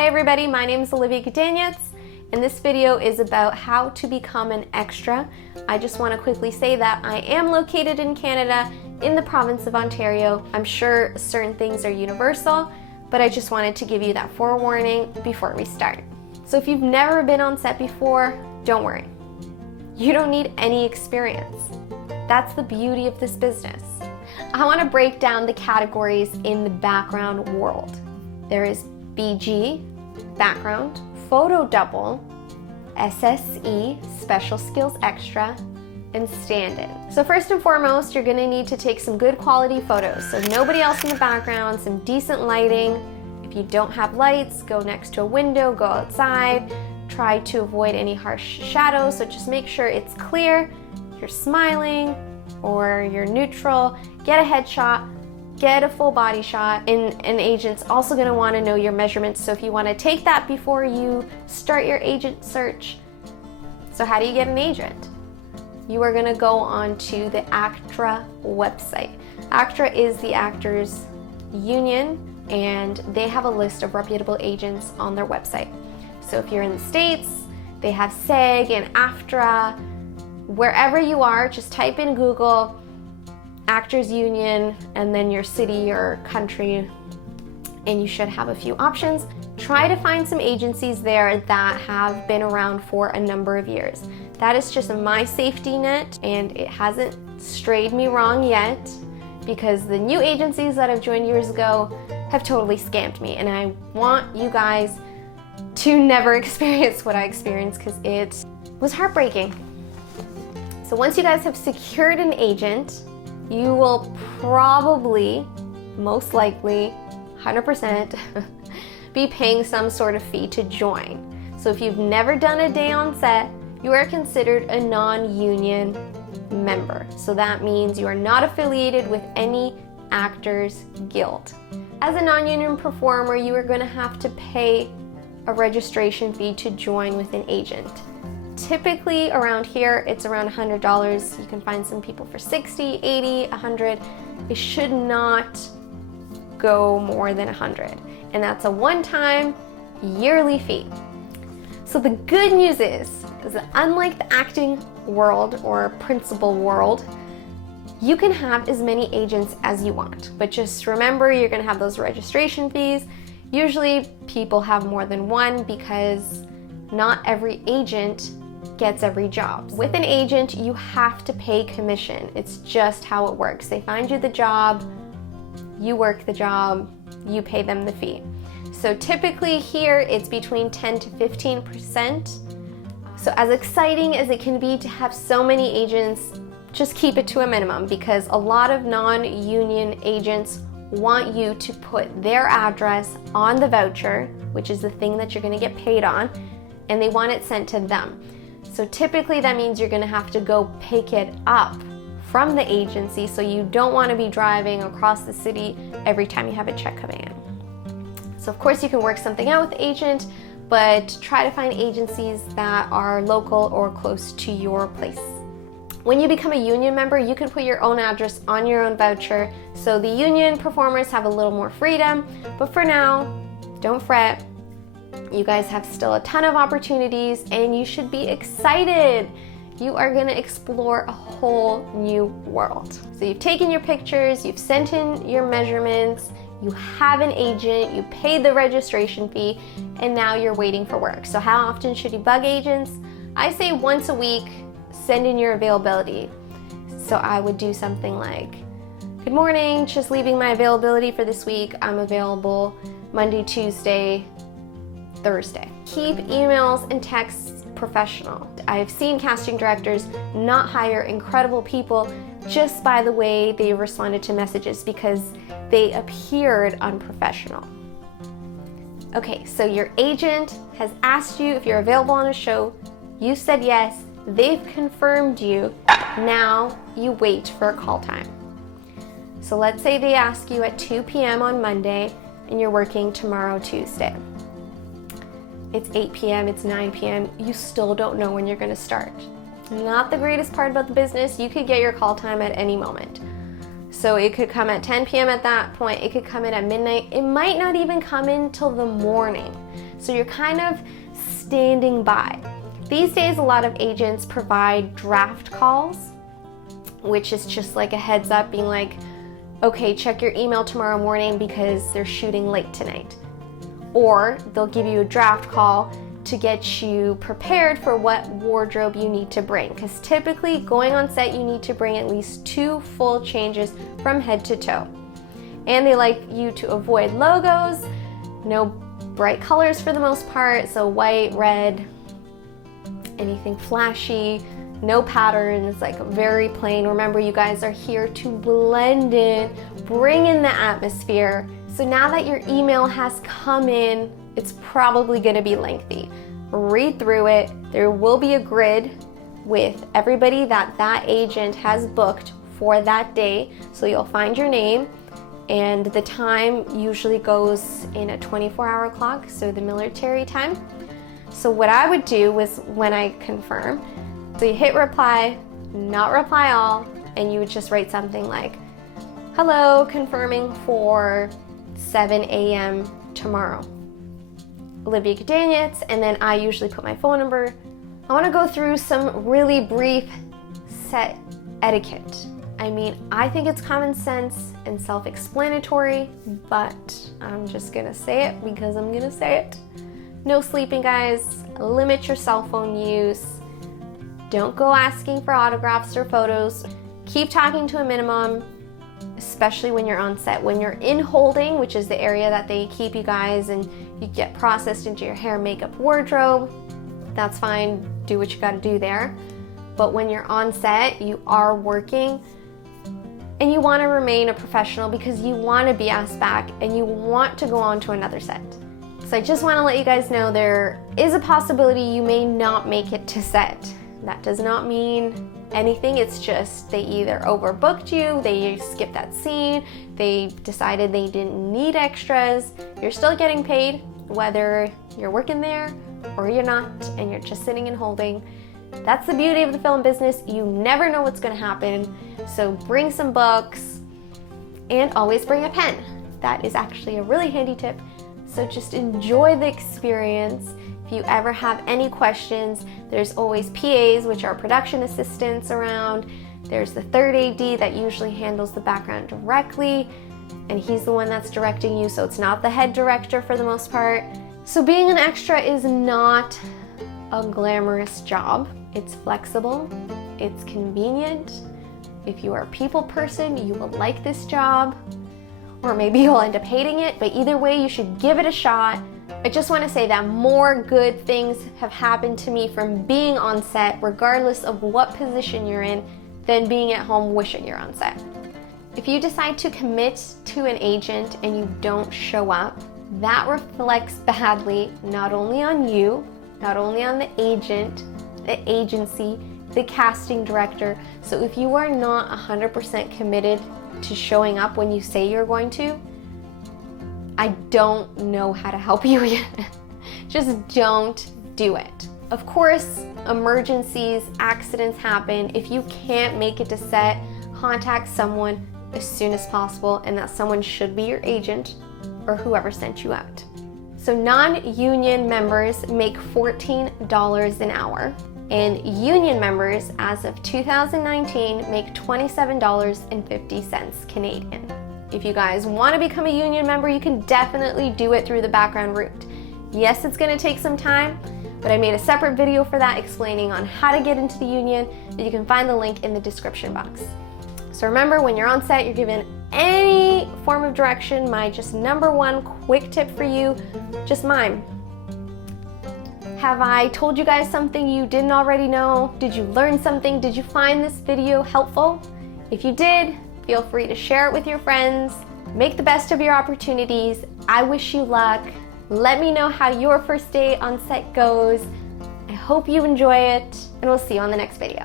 Hey everybody, my name is Olivia Gudaniec, and this video is about how to become an extra. I just want to quickly say that I am located in Canada, in the province of Ontario. I'm sure certain things are universal, but I just wanted to give you that forewarning before we start. So if you've never been on set before, don't worry. You don't need any experience. That's the beauty of this business. I want to break down the categories in the background world. There is BG, background, photo double, SSE, special skills extra, and stand-in. So first and foremost, you're gonna need to take some good quality photos. So nobody else in the background, some decent lighting. If you don't have lights, go next to a window, go outside. Try to avoid any harsh shadows, so just make sure it's clear, you're smiling, or you're neutral. Get a headshot, get a full body shot, and an agent's also gonna wanna know your measurements, so if you wanna take that before you start your agent search. So how do you get an agent? You are gonna go onto the Actra website. Actra is the actors union, and they have a list of reputable agents on their website. So if you're in the States, they have SAG and AFTRA. Wherever you are, just type in Google Actors Union and then your city or country, and you should have a few options. Try to find some agencies there that have been around for a number of years. That is just my safety net, and it hasn't strayed me wrong yet, because the new agencies that I've joined years ago have totally scammed me, and I want you guys to never experience what I experienced, because it was heartbreaking. So once you guys have secured an agent, you will probably, most likely, 100% be paying some sort of fee to join. So if you've never done a day on set, you are considered a non-union member. So that means you are not affiliated with any actors guild. As a non-union performer, you are going to have to pay a registration fee to join with an agent. Typically around here, it's around $100. You can find some people for $60, $80, $100. It should not go more than $100. And that's a one-time yearly fee. So the good news is that unlike the acting world or principal world, you can have as many agents as you want. But just remember, you're gonna have those registration fees. Usually people have more than one, because not every agent gets every job. With an agent, you have to pay commission. It's just how it works. They find you the job, you work the job, you pay them the fee. So typically here, it's between 10 to 15%. So as exciting as it can be to have so many agents, just keep it to a minimum, because a lot of non-union agents want you to put their address on the voucher, which is the thing that you're gonna get paid on, and they want it sent to them. So typically that means you're gonna have to go pick it up from the agency, so you don't wanna be driving across the city every time you have a check coming in. So of course you can work something out with the agent, but try to find agencies that are local or close to your place. When you become a union member, you can put your own address on your own voucher, so the union performers have a little more freedom, but for now, don't fret. You guys have still a ton of opportunities, and you should be excited. You are gonna explore a whole new world. So you've taken your pictures, you've sent in your measurements, you have an agent, you paid the registration fee, and now you're waiting for work. So how often should you bug agents? I say once a week, send in your availability. So I would do something like, good morning, just leaving my availability for this week. I'm available Monday, Tuesday, Thursday. Keep emails and texts professional. I've seen casting directors not hire incredible people just by the way they responded to messages, because they appeared unprofessional. Okay, so your agent has asked you if you're available on a show. You said yes. They've confirmed you. Now you wait for a call time. So let's say they ask you at 2 p.m. on Monday, and you're working tomorrow, Tuesday. It's 8 p.m., it's 9 p.m., you still don't know when you're gonna start. Not the greatest part about the business, you could get your call time at any moment. So it could come at 10 p.m. at that point, it could come in at midnight, it might not even come in till the morning. So you're kind of standing by. These days, a lot of agents provide draft calls, which is just like a heads up being like, okay, check your email tomorrow morning because they're shooting late tonight. Or they'll give you a draft call to get you prepared for what wardrobe you need to bring. Because typically going on set, you need to bring at least 2 full changes from head to toe. And they like you to avoid logos, no bright colors for the most part, so white, red, anything flashy, no patterns, like very plain. Remember, you guys are here to blend in, bring in the atmosphere. So now that your email has come in, it's probably gonna be lengthy. Read through it. There will be a grid with everybody that agent has booked for that day. So you'll find your name, and the time usually goes in a 24-hour clock, so the military time. So what I would do was when I confirm, so you hit reply, not reply all, and you would just write something like, hello, confirming for 7 a.m. tomorrow. Olivia Gudaniec, and then I usually put my phone number. I want to go through some really brief set etiquette. I mean, I think it's common sense and self-explanatory, but I'm just gonna say it because I'm gonna say it. No sleeping, guys. Limit your cell phone use. Don't go asking for autographs or photos. Keep talking to a minimum, especially when you're on set. When you're in holding, which is the area that they keep you guys and you get processed into your hair, makeup, wardrobe, that's fine. Do what you gotta do there. But when you're on set, you are working and you wanna remain a professional because you wanna be asked back and you want to go on to another set. So I just wanna let you guys know there is a possibility you may not make it to set. That does not mean anything, it's just they either overbooked you, they skipped that scene, they decided they didn't need extras. You're still getting paid whether you're working there or you're not and you're just sitting and holding. That's the beauty of the film business. You never know what's gonna happen. So bring some books and always bring a pen. That is actually a really handy tip. So just enjoy the experience. If you ever have any questions, there's always PAs, which are production assistants around. There's the third AD that usually handles the background directly, and he's the one that's directing you, so it's not the head director for the most part. So being an extra is not a glamorous job. It's flexible, it's convenient. If you are a people person, you will like this job, or maybe you'll end up hating it, but either way, you should give it a shot. I just want to say that more good things have happened to me from being on set, regardless of what position you're in, than being at home wishing you're on set. If you decide to commit to an agent and you don't show up, that reflects badly not only on you, not only on the agent, the agency, the casting director. So if you are not 100% committed to showing up when you say you're going to, I don't know how to help you yet. Just don't do it. Of course, emergencies, accidents happen. If you can't make it to set, contact someone as soon as possible, and that someone should be your agent or whoever sent you out. So non-union members make $14 an hour, and union members as of 2019 make $27.50 Canadian. If you guys want to become a union member, you can definitely do it through the background route. Yes, it's going to take some time, but I made a separate video for that explaining on how to get into the union, and you can find the link in the description box. So remember, when you're on set, you're given any form of direction. My just #1 quick tip for you, just mine. Have I told you guys something you didn't already know? Did you learn something? Did you find this video helpful? If you did, feel free to share it with your friends. Make the best of your opportunities. I wish you luck. Let me know how your first day on set goes. I hope you enjoy it, and we'll see you on the next video.